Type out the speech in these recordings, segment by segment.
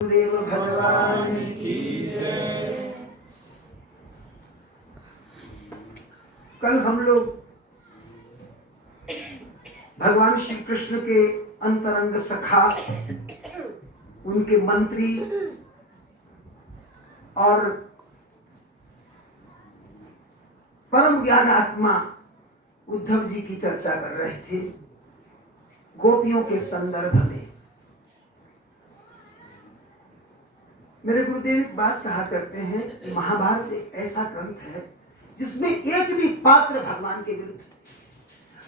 देव भगवान की जय। कल हम लोग भगवान श्री कृष्ण के अंतरंग सखा, उनके मंत्री और परम ज्ञान आत्मा उद्धव जी की चर्चा कर रहे थे गोपियों के संदर्भ में। मेरे गुरुदेव एक बात कहा करते हैं कि महाभारत एक ऐसा ग्रंथ है जिसमें एक भी पात्र भगवान के विरुद्ध,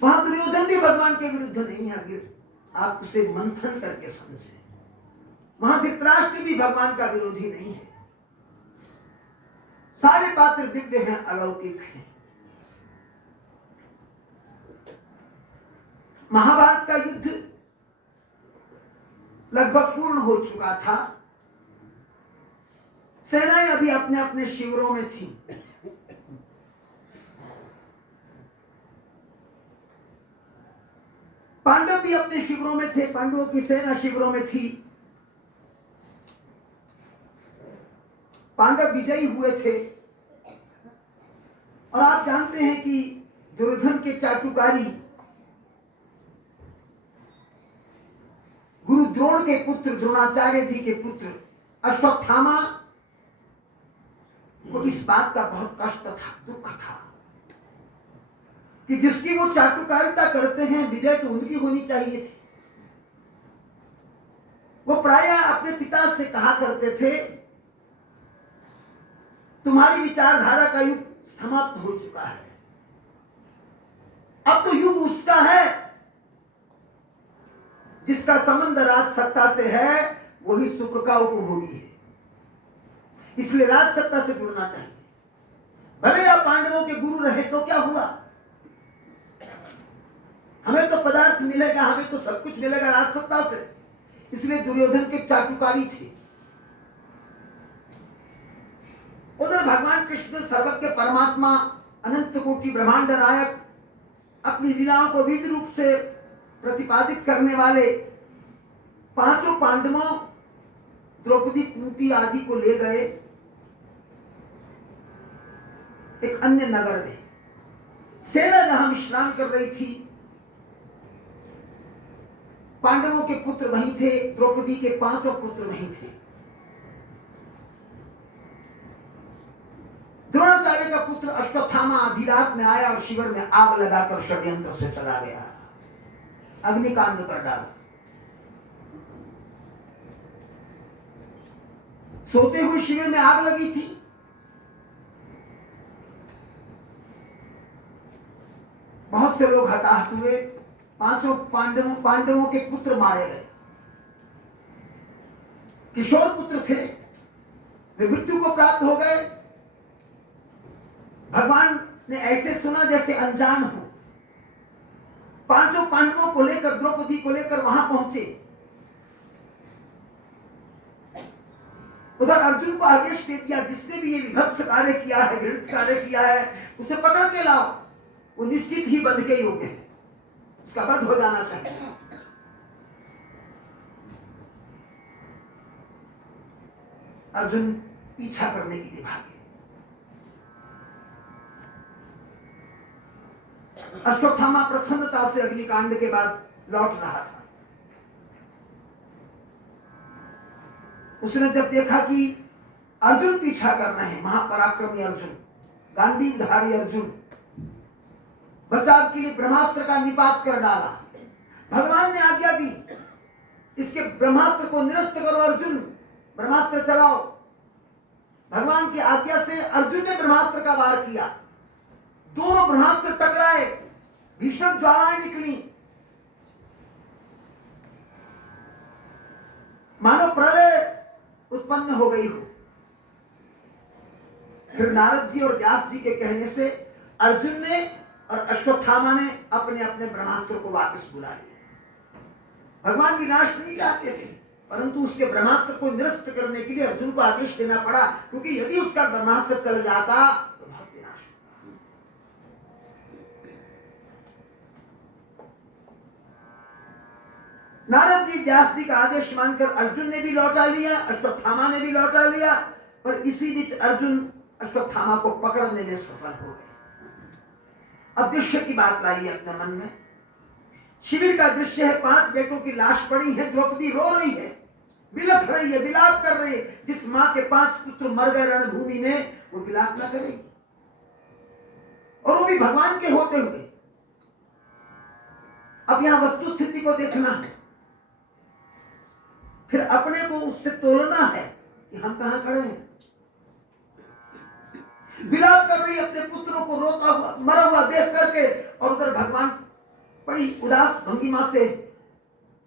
वहां दुर्योधन भी भगवान के विरुद्ध नहीं है। अगर आप उसे मंथन करके समझें, वहां धृतराष्ट्र भी भगवान का विरोधी नहीं है। सारे पात्र दिव्य हैं, अलौकिक हैं। महाभारत का युद्ध लगभग पूर्ण हो चुका था। सेनाएं अभी अपने अपने शिविरों में थी। पांडव भी अपने शिविरों में थे, पांडवों की सेना शिविरों में थी। पांडव विजयी हुए थे और आप जानते हैं कि दुर्योधन के चाटुकारी गुरु द्रोण के पुत्र, द्रोणाचार्य जी के पुत्र अश्वत्थामा को इस बात का बहुत कष्ट था, दुख था कि जिसकी वो चाटुकारिता करते हैं, विजय तो उनकी होनी चाहिए थी। वो प्रायः अपने पिता से कहा करते थे, तुम्हारी विचारधारा का युग समाप्त हो चुका है, अब तो युग उसका है जिसका संबंध राज सत्ता से है, वही सुख का उपभोगी है। इसलिए राज सत्ता से जुड़ना चाहिए। भले आप पांडवों के गुरु रहे तो क्या हुआ, हमें तो पदार्थ मिलेगा, हमें तो सब कुछ मिलेगा राज सत्ता से। इसलिए दुर्योधन के चाटुकारी थे। उधर भगवान कृष्ण सर्वज्ञ परमात्मा, अनंत कोटि ब्रह्मांड नायक, अपनी लीलाओं को विधि रूप से प्रतिपादित करने वाले पांचों पांडवों द्रौपदी, कुंती आदि को ले गए एक अन्य नगर में। सेना जहां विश्राम कर रही थी, पांडवों के पुत्र वहीं थे, द्रौपदी के पांचों पुत्र वहीं थे। द्रोणाचार्य का पुत्र अश्वत्थामा आधी रात में आया और शिविर में आग लगाकर षड्यंत्र से चला गया, अग्निकांड कर डाला। सोते हुए शिविर में आग लगी थी। बहुत से लोग हताहत हुए। पांचों पांडवों के पुत्र मारे गए। किशोर पुत्र थे, वे मृत्यु को प्राप्त हो गए। भगवान ने ऐसे सुना जैसे अनजान हो। पांचों पांडवों को लेकर, द्रौपदी को लेकर वहां पहुंचे। उधर अर्जुन को आदेश दे दिया, जिसने भी ये विभत्स कार्य किया है, घृणित कार्य किया है, उसे पकड़ के लाओ। वो निश्चित ही बंध के योग्य है, उसका वध हो जाना चाहिए। अर्जुन पीछा करने के लिए भागे। अश्वत्थामा प्रसन्नता से अग्निकांड के बाद लौट रहा था। उसने जब देखा कि अर्जुन पीछा कर रहे हैं, महापराक्रमी अर्जुन, गांडीवधारी अर्जुन, बचाव के लिए ब्रह्मास्त्र का निपात कर डाला। भगवान ने आज्ञा दी, इसके ब्रह्मास्त्र को निरस्त करो अर्जुन, ब्रह्मास्त्र चलाओ। भगवान की आज्ञा से अर्जुन ने ब्रह्मास्त्र का वार किया। दोनों ब्रह्मास्त्र टकराए, भीषण ज्वालाएं निकली, मानो प्रलय उत्पन्न हो गई हो। फिर नारद जी और व्यास जी के कहने से अर्जुन ने और अश्वत्थामा ने अपने अपने ब्रह्मास्त्र को वापस बुला लिया। भगवान विनाश नहीं चाहते थे, परंतु उसके ब्रह्मास्त्र को निरस्त करने के लिए अर्जुन को आदेश देना पड़ा, क्योंकि यदि उसका ब्रह्मास्त्र चल जाता तो बहुत विनाश होता। नारद जी व्यास जी का आदेश मानकर अर्जुन ने भी लौटा लिया, अश्वत्थामा ने भी लौटा लिया, पर इसी बीच अर्जुन अश्वत्थामा को पकड़ने में सफल हो गए। अब दृश्य की बात लाइए अपने मन में। शिविर का दृश्य है, 5 बेटों की लाश पड़ी है, द्रौपदी रो रही है, बिलख रही है, विलाप कर रही है। जिस मां के 5 पुत्र मर गए रणभूमि में, वो विलाप ना करेगी, और वो भी भगवान के होते हुए। अब यहां वस्तु स्थिति को देखना है, फिर अपने को उससे तोलना है कि हम कहां खड़े हैं। विलाप कर रही अपने पुत्रों को रोता हुआ, मरा हुआ देख करके, और उधर भगवान बड़ी उदास भंगिमा से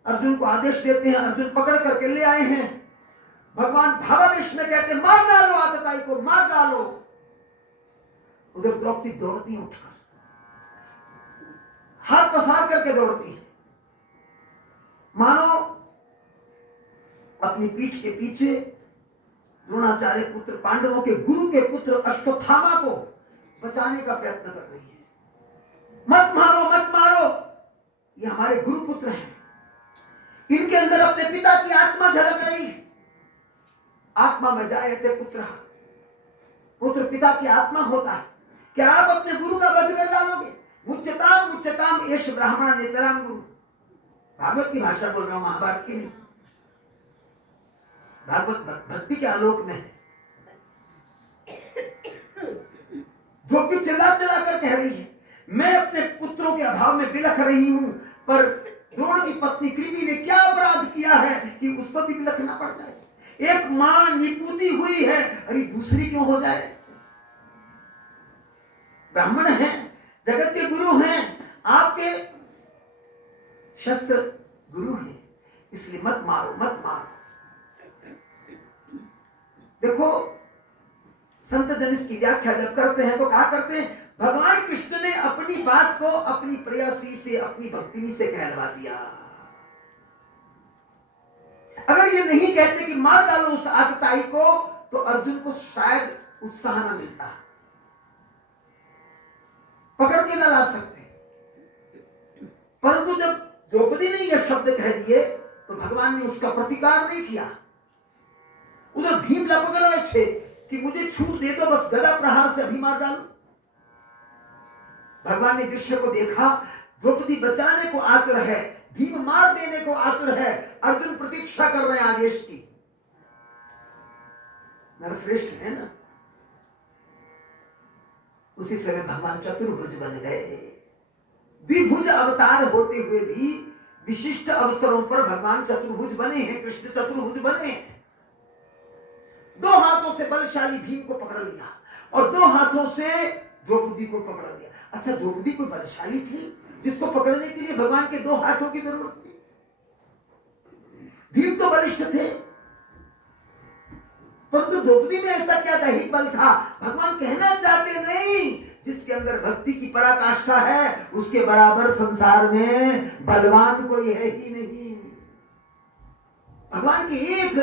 अर्जुन को आदेश देते हैं। अर्जुन पकड़ करके ले आए हैं। भगवान भावावेश में कहते, मार डालो आतताई को, मार डालो। उधर द्रौपदी दौड़ती उठकर, हाथ पसार करके दौड़ती है, मानो अपनी पीठ के पीछे द्रोणाचार्य पुत्र, पांडवों के गुरु के पुत्र अश्वत्थामा को बचाने का प्रयत्न कर रही है। मत मारो, मत मारो, ये हमारे गुरु पुत्र हैं, इनके अंदर अपने पिता की आत्मा झलक रही है। आत्मा में जाए थे पुत्र, पुत्र पिता की आत्मा होता है। क्या आप अपने गुरु का वध कर डालोगे? मुच्यताम मुच्यताम एष ब्राह्मण नेतराम गुरु। भागवत की भाषा बोल रहा हूं, महाभारत की नहीं। भागवत भक्ति के आलोक में है। द्रौपदी चिल्ला चिल्ला कर कह रही है, मैं अपने पुत्रों के अभाव में बिलख रही हूं, पर द्रोण की पत्नी कृपि ने क्या अपराध किया है कि उसको भी बिलखना पड़ जाए। एक मां निपुती हुई है, अरे दूसरी क्यों हो जाए। ब्राह्मण हैं, जगत के गुरु हैं, आपके शस्त्र गुरु हैं, इसलिए मत मारो, मत मारो। देखो, संत जन इसकी व्याख्या जब करते हैं तो कहा करते हैं, भगवान कृष्ण ने अपनी बात को अपनी प्रेयसी से, अपनी भक्तिनी से कहलवा दिया। अगर ये नहीं कहते कि मार डालो उस आतताई को, तो अर्जुन को शायद उत्साह न मिलता, पकड़ के न ला सकते। परंतु जब द्रौपदी ने यह शब्द कह दिए, तो भगवान ने उसका प्रतिकार नहीं किया। उधर भीम लपक रहे थे कि मुझे छूट दे दो, बस गदा प्रहार से अभी मार डालो। भगवान ने दृश्य को देखा, द्रौपदी बचाने को आतुर है, भीम मार देने को आतुर है, अर्जुन प्रतीक्षा कर रहे हैं आदेश की। नरश्रेष्ठ है ना। उसी समय भगवान चतुर्भुज बन गए। द्विभुज अवतार होते हुए भी विशिष्ट अवसरों पर भगवान चतुर्भुज बने हैं, कृष्ण चतुर्भुज बने हैं। 2 हाथों से बलशाली भीम को पकड़ लिया और 2 हाथों से द्रौपदी को पकड़ लिया। अच्छा, द्रौपदी कोई बलशाली थी जिसको पकड़ने के लिए भगवान के 2 हाथों की जरूरत थी? भीम तो बलिष्ठ थे, परंतु द्रौपदी में ऐसा क्या दैहिक बल था? भगवान कहना चाहते नहीं, जिसके अंदर भक्ति की पराकाष्ठा है, उसके बराबर संसार में बलवान कोई है ही नहीं। भगवान के एक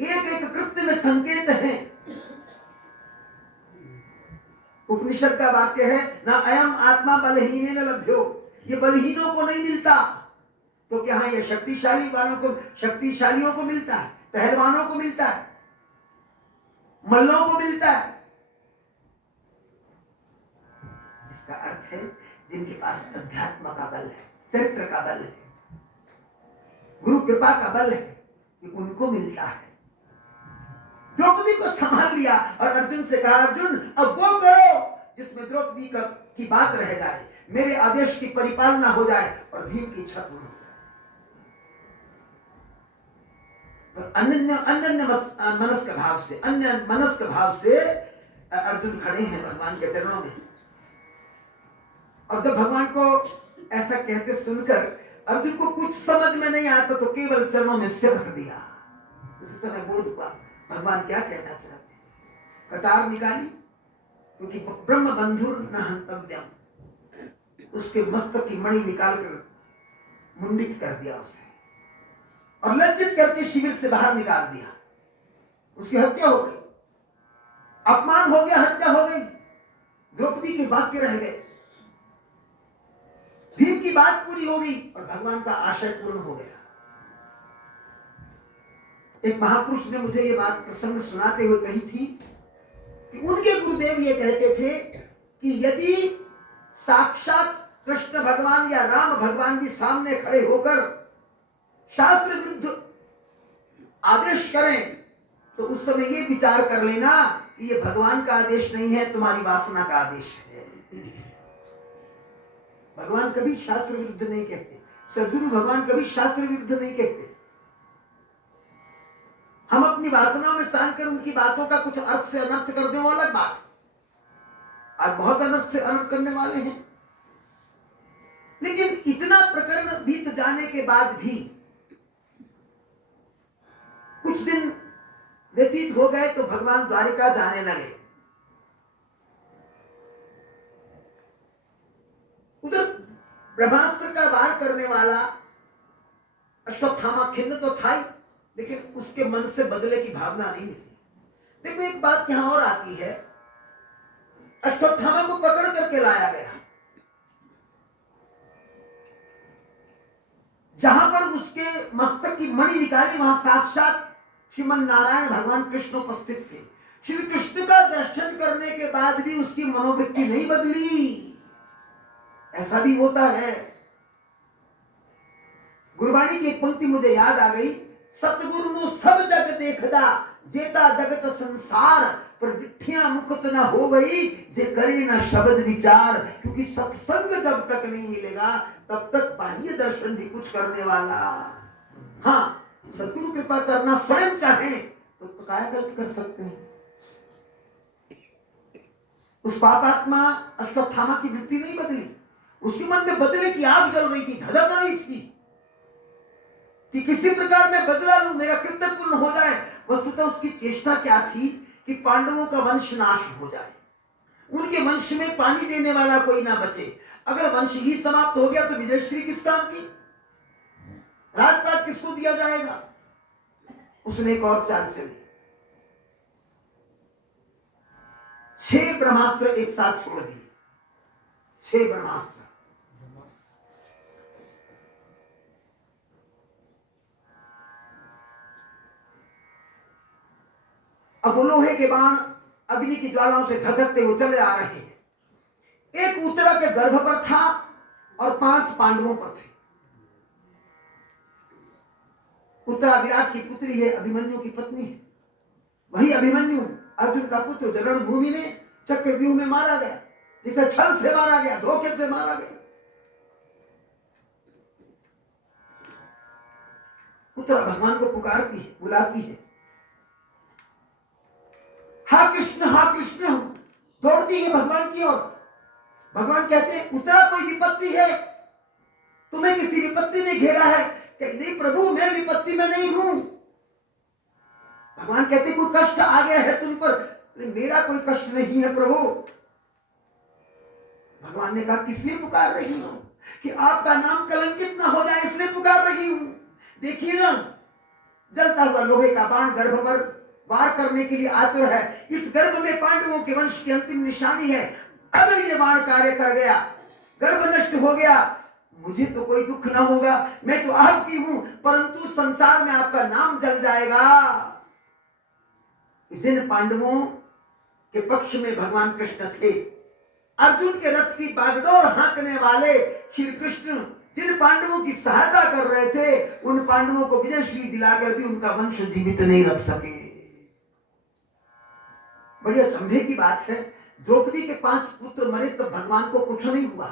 एक कृत्य में संकेत है। उपनिषद का वाक्य है, ना अयम आत्मा बलहीने न लभ्यो, ये बलहीनों को नहीं मिलता। तो क्या है, ये शक्तिशाली वालों को, शक्तिशालियों को मिलता है, पहलवानों को मिलता है, मल्लों को मिलता है। इसका अर्थ है जिनके पास अध्यात्म का बल है, चरित्र का बल है, गुरु कृपा का बल है, कि उनको मिलता है। द्रौपदी को संभाल लिया और अर्जुन से कहा, अर्जुन अब वो करो जिसमें द्रौपदी की बात रह जाए, मेरे आदेश की परिपालना हो जाए और भीम की इच्छा पूर्ण हो जाए। अन्य मनस्क भाव से अर्जुन खड़े हैं भगवान के चरणों में। और जब भगवान को ऐसा कहते सुनकर अर्जुन को कुछ समझ में नहीं आता, तो केवल चरणों में सिर रख दिया। उसी समय बोध हुआ भगवान क्या कहना चाहते हैं। कटार निकाली, क्योंकि ब्रह्म बंधुर न हंतव्यम, उसके मस्तक की मणि निकालकर मुंडित कर दिया उसे, और लज्जित करके शिविर से बाहर निकाल दिया। उसकी हत्या हो गई, अपमान हो गया, हत्या हो गई। द्रौपदी के वाक्य रह गए, भीम की बात पूरी हो गई और भगवान का आशय पूर्ण हो गया। एक महापुरुष ने मुझे ये बात प्रसंग सुनाते हुए कही थी कि उनके गुरुदेव ये कहते थे कि यदि साक्षात कृष्ण भगवान या राम भगवान भी सामने खड़े होकर शास्त्र विरुद्ध आदेश करें तो उस समय ये विचार कर लेना कि ये भगवान का आदेश नहीं है, तुम्हारी वासना का आदेश है। भगवान कभी शास्त्र विरुद्ध नहीं कहते, सद्गुरु भगवान कभी शास्त्र विरुद्ध नहीं कहते। हम अपनी वासना में सान कर उनकी बातों का कुछ अर्थ से अनर्थ कर दें वो अलग बात। आज बहुत अनर्थ से अनर्थ करने वाले हैं, लेकिन इतना प्रकरण बीत जाने के बाद भी कुछ दिन व्यतीत हो गए तो भगवान द्वारिका जाने लगे। उधर ब्रह्मास्त्र का वार करने वाला अश्वत्थामा खिन्न तो था ही, लेकिन उसके मन से बदले की भावना नहीं थी। देखो एक बात यहां और आती है, अश्वत्थामा को पकड़ करके लाया गया, जहां पर उसके मस्तक की मणि निकाली वहां साक्षात श्रीमन नारायण भगवान कृष्ण उपस्थित थे। श्री कृष्ण का दर्शन करने के बाद भी उसकी मनोवृत्ति नहीं बदली। ऐसा भी होता है। गुरबाणी की एक पंक्ति मुझे याद आ गई, सतगुरु नु सब जग देखदा जेता जगत संसार पर विठिया मुक्त न हो गई जे करे न शब्द विचार। क्योंकि सत्संग जब तक नहीं मिलेगा तब तक बाह्य दर्शन भी कुछ करने वाला। हाँ, सतगुरु कृपा करना स्वयं चाहे तो कायाकल्प कर सकते हैं। उस पापात्मा अश्वत्थामा की वृत्ति नहीं बदली, उसके मन में बदले की आग जल रही थी, धधक रही थी कि किसी प्रकार मैं बदला लूं, मेरा कृत्य पूर्ण हो जाए। वस्तुतः उसकी चेष्टा क्या थी कि पांडवों का वंश नाश हो जाए, उनके वंश में पानी देने वाला कोई ना बचे। अगर वंश ही समाप्त हो गया तो विजयश्री किस काम की, राजपाट किसको दिया जाएगा। उसने एक और चाल चली, 6 ब्रह्मास्त्र एक साथ छोड़ दिए। 6 ब्रह्मास्त्र। अब वो लोहे के बाण अग्नि की ज्वालाओं से धधकते हुए चले आ रहे हैं। एक उत्तरा के गर्भ पर था और 5 पांडवों पर थे। उत्तरा विराट की पुत्री है, अभिमन्यु की पत्नी है। वही अभिमन्यु अर्जुन का पुत्र रणभूमि में चक्रव्यूह में मारा गया, जिसे छल से मारा गया, धोखे से मारा गया। उत्तरा भगवान को पुकारती है, बुलाती है, हा कृष्ण, दौड़ती है भगवान की ओर। भगवान कहते हैं उत्तरा कोई विपत्ति है, तुम्हें किसी विपत्ति ने घेरा है? नहीं प्रभु, मैं विपत्ति में नहीं हूं। भगवान कहते कोई कष्ट आ गया है तुम पर? मेरा कोई कष्ट नहीं है प्रभु। भगवान ने कहा किस लिए पुकार रही हो? कि आपका नाम कलंकित ना हो जाए इसलिए पुकार रही हूं। देखिए ना, जलता हुआ लोहे का बाण गर्भ पर वार करने के लिए आतुर है। इस गर्भ में पांडवों के वंश की अंतिम निशानी है। अगर ये बाण कार्य कर गया, गर्भ नष्ट हो गया, मुझे तो कोई दुख ना होगा, मैं तो आपकी हूं, परंतु संसार में आपका नाम जल जाएगा। जिन पांडवों के पक्ष में भगवान कृष्ण थे, अर्जुन के रथ की बागडोर हाँकने वाले श्री कृष्ण जिन पांडवों की सहायता कर रहे थे, उन पांडवों को विजयश्री दिलाकर भी उनका वंश जीवित नहीं रख सके। बड़ी अचंभे की बात है, द्रौपदी के 5 पुत्र मरे तब भगवान को कुछ नहीं हुआ।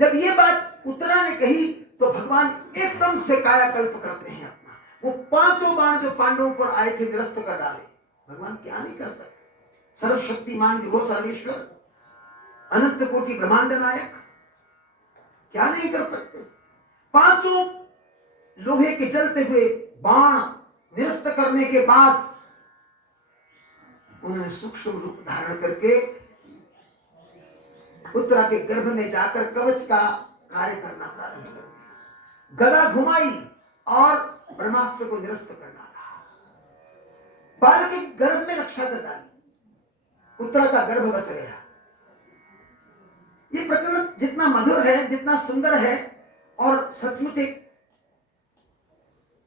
जब ये बात उत्तरा ने कही तो भगवान एकदम से कायाकल्प करते हैं अपना। वो 5 बाण जो पांडवों पर आए थे निरस्त कर डाले। भगवान क्या नहीं कर सकते? सर्वशक्तिमान विभो सर्वेश्वर, अनंत कोटि ब्रह्मांड नायक, क्या नहीं कर सकते? 5 लोहे के जलते हुए बाण निरस्त करने के बाद उन्होंने सूक्ष्म रूप धारण करके उत्तरा के गर्भ में जाकर कवच का कार्य करना प्रारंभ कर दिया। गदा घुमाई और ब्रह्मास्त्र को निरस्त कर डाला। बाल के गर्भ में रक्षा कर डाली, उत्तरा का गर्भ बच गया। ये प्रकरण जितना मधुर है, जितना सुंदर है और सचमुच एक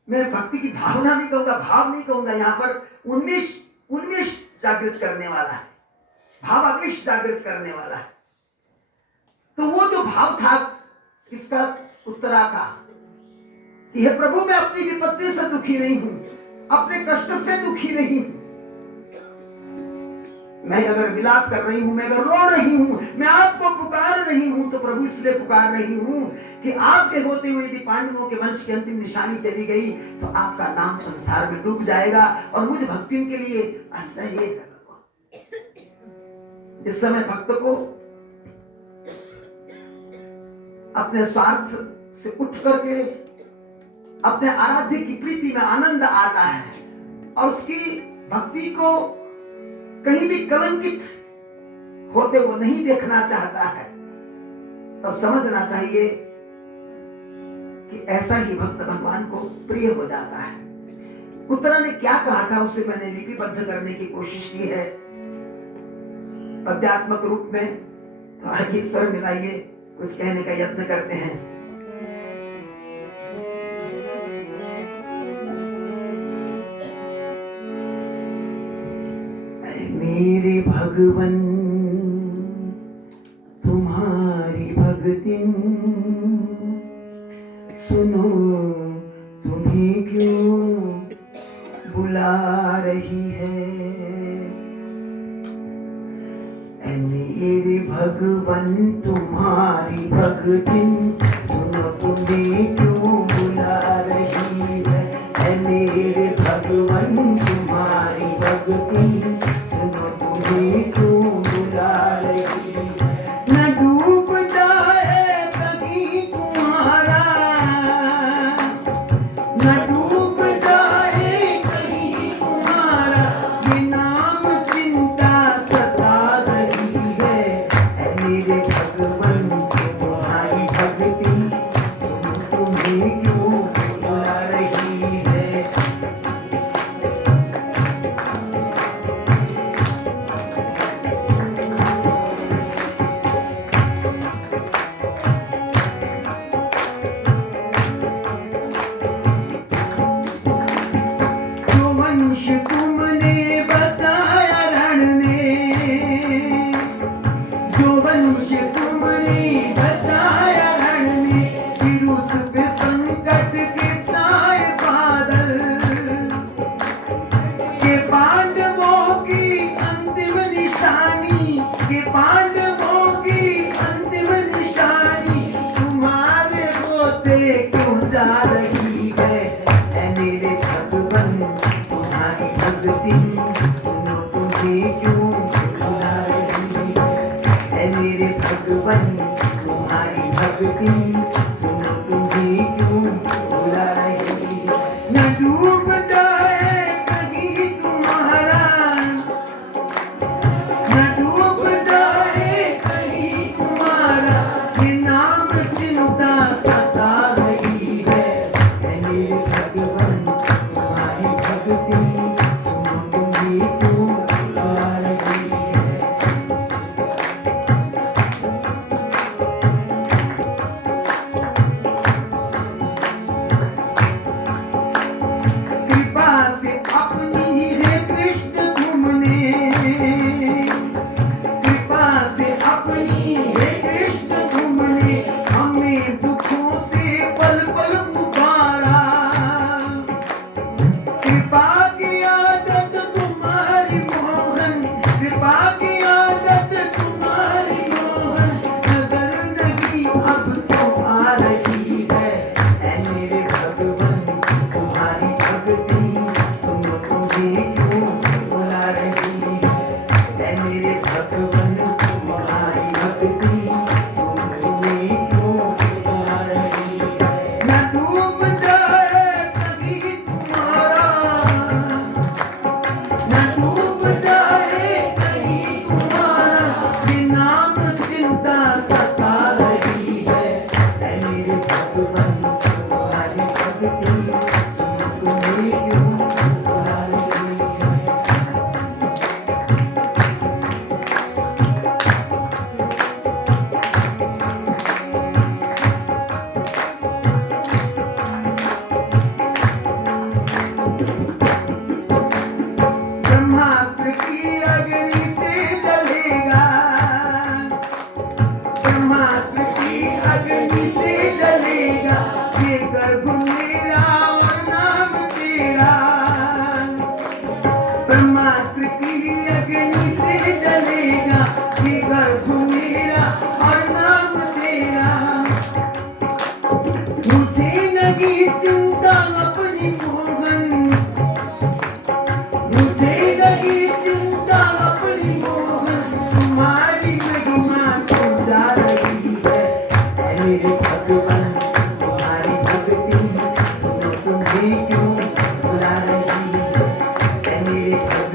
मैं भक्ति की भावना नहीं कहूंगा, भाव नहीं कहूंगा, यहाँ पर उन्मेष उन्मेष जागृत करने वाला है, भावावेश जागृत करने वाला है। तो वो जो भाव था इसका उत्तरा का कि हे प्रभु, मैं अपनी विपत्ति से दुखी नहीं हूं, अपने कष्ट से दुखी नहीं हूं। मैं अगर विलाप कर रही हूं, मैं अगर रो रही हूं, मैं आपको पुकार रही हूं, तो प्रभु इसलिए पुकार रही हूं कि आपके होते हुए यदि पांडवों के वंश की अंतिम निशानी चली गई तो आपका नाम संसार में डूब जाएगा और मुझ भक्ति के लिए असह्य है भगवान। जिस समय भक्त को अपने स्वार्थ से उठ करके अपने आराध्य की प्रीति में आनंद आता है और उसकी भक्ति को कहीं भी कलंकित होते वो नहीं देखना चाहता है, तब समझना चाहिए कि ऐसा ही भक्त भगवान को प्रिय हो जाता है। उत्तरा ने क्या कहा था उसे मैंने लिपिबद्ध करने की कोशिश की है पद्यात्मक रूप में, तो आइए स्वर मिलाइए, कुछ कहने का यत्न करते हैं। मेरे भगवन तुम्हारी भक्ति सुनो, तुम्हें क्यों बुला रही है। मेरे भगवन तुम्हारी भक्ति सुनो, तुम्हें क्यों बुला रही है। मेरे भगवन तुम्हारी भक्ति क्यों बुला रही है। न डूब जाए कहीं तुम्हारा, न डूब जाए कहीं तुम्हारा, ये नाम चिंता सता रही है। मेरे भगवन तुम्हारी भक्ति तुम्हें क्यों बुला रही है। तुमने बताया रण में, जो वंश तुमने बताया रण में, फिर उस पे संकट के छाए बादल, के पांडवों की अंतिम निशानी, के पांडवों की अंतिम निशानी तुम्हारे होते क्यों जा रही है। मेरे भगवन तुम्हारी भक्ति सुनो, तुम्हें क्यों बुला रही है। मेरे भगवन तुम्हारी भक्ति सुनो, तुम्हें क्यों बुला रही है। न डूब जाए कहीं तुम्हारा, न डूब जाए कहीं तुम्हारा, ये नाम चिंता सता रही है। मेरे भगवन तुम्हारी भक्ति सुनो, तुम्हें क्यों बुला रही है। कृपा से अपनी है कृष्ण तुमने, कृपा से अपनी है कृष्ण तुमने, हमें दुखों से पल पल उबारा। कृपा की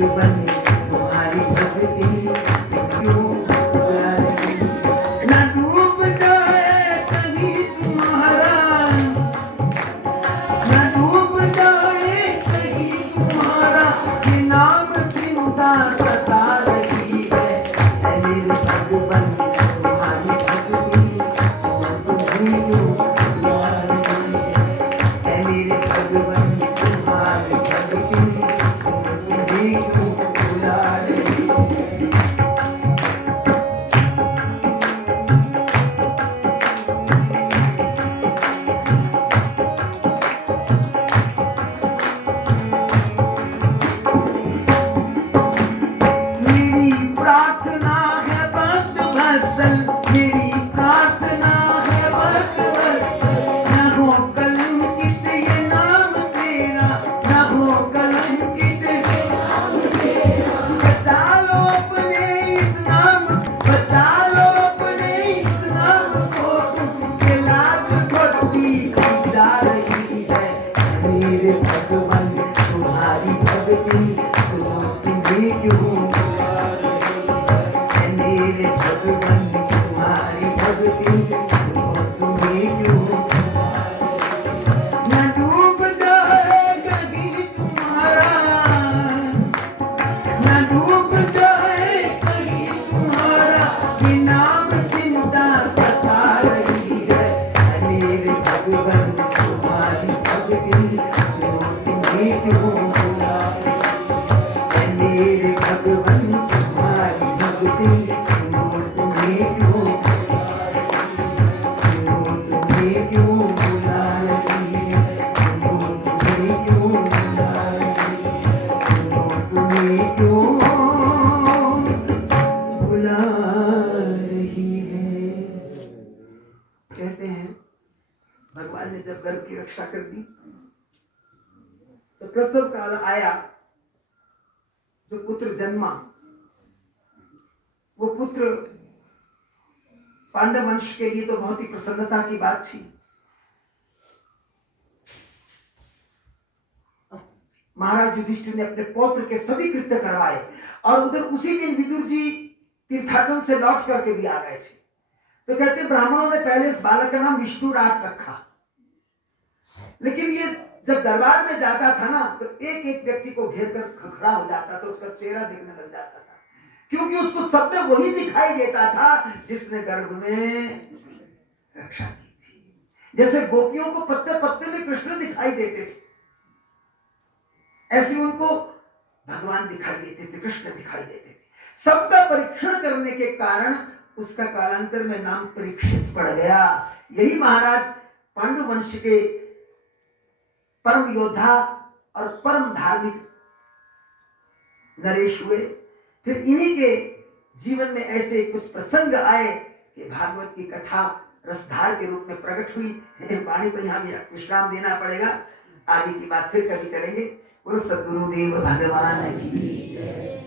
भगवन तुम्हारी भक्ति क्यों बुला रही ना डूब जाए कहीं तुम्हारा ना डूब जाए कहीं तुम्हारा ये नाम चिंता सता रही है मेरे भगवन तुम्हारी भक्ति तुम्हें क्यों बुला रही है मेरे भगवन तुम्हारी भक्ति तुम्हें क्यों बुला रही है मेरी प्रार्थना है भक्त वत्सल मेरी प्रार्थना है भक्त वत्सल न हो कलंकित ये नाम तेरा न हो कलंकित ये नाम तेरा बचा लो अपने इस नाम बचा लो अपने इस नाम को के लाज भक्ति की जा रही है मेरे भगवान तुम्हारी भक्ति तुम्हें क्यों बुला रही है मेरे भगवान तुम्हारी भक्ति तुम्हें क्यों बुला रही है न डूब जाए कहीं तुम्हारा न डूब जाए कहीं तुम्हारा ये नाम चिंता सता रही है मेरे भगवान तुम्हारी भक्ति तुम्हें क्यों बुला रही है मेरे भगवन तुम्हारी भक्ति तुम्हें क्यों तुम्हें क्यों बुला रही है तुम्हें क्यों बुला रही है तुम्हें क्यों बुला रही है कहते हैं भगवान ने जब गर्भ की रक्षा कर दी तो प्रसव काल आया जो पुत्र जन्मा वो पुत्र पांडव वंश के लिए तो बहुत ही प्रसन्नता की बात थी महाराज युधिष्ठिर ने अपने पौत्र के सभी कृत्य करवाए और उधर उसी दिन विदुर जी तीर्थाटन से लौट करके भी आ गए थे तो कहते ब्राह्मणों ने पहले इस बालक का नाम विष्णु राट रखा लेकिन ये जब दरबार में जाता था ना तो एक एक व्यक्ति को घेर कर खड़ा हो जाता था उसका चेहरा दिखने लग जाता था क्योंकि उसको सब में वही दिखाई देता था जिसने गर्भ में रक्षा की थी जैसे गोपियों को पत्ते पत्ते में कृष्ण दिखाई देते थे ऐसे उनको भगवान दिखाई देते थे कृष्ण दिखाई देते थे सबका परीक्षण करने के कारण उसका कालांतर में नाम परीक्षित पड़ गया यही महाराज पांडु वंश के परम योद्धा और परम धार्मिक नरेश हुए फिर इन्हीं के जीवन में ऐसे कुछ प्रसंग आए कि भागवत की कथा रसधार के रूप में प्रकट हुई वाणी को यहाँ भी विश्राम देना पड़ेगा आगे की बात फिर कभी करेंगे बोलो सद्गुरुदेव भगवान की जय।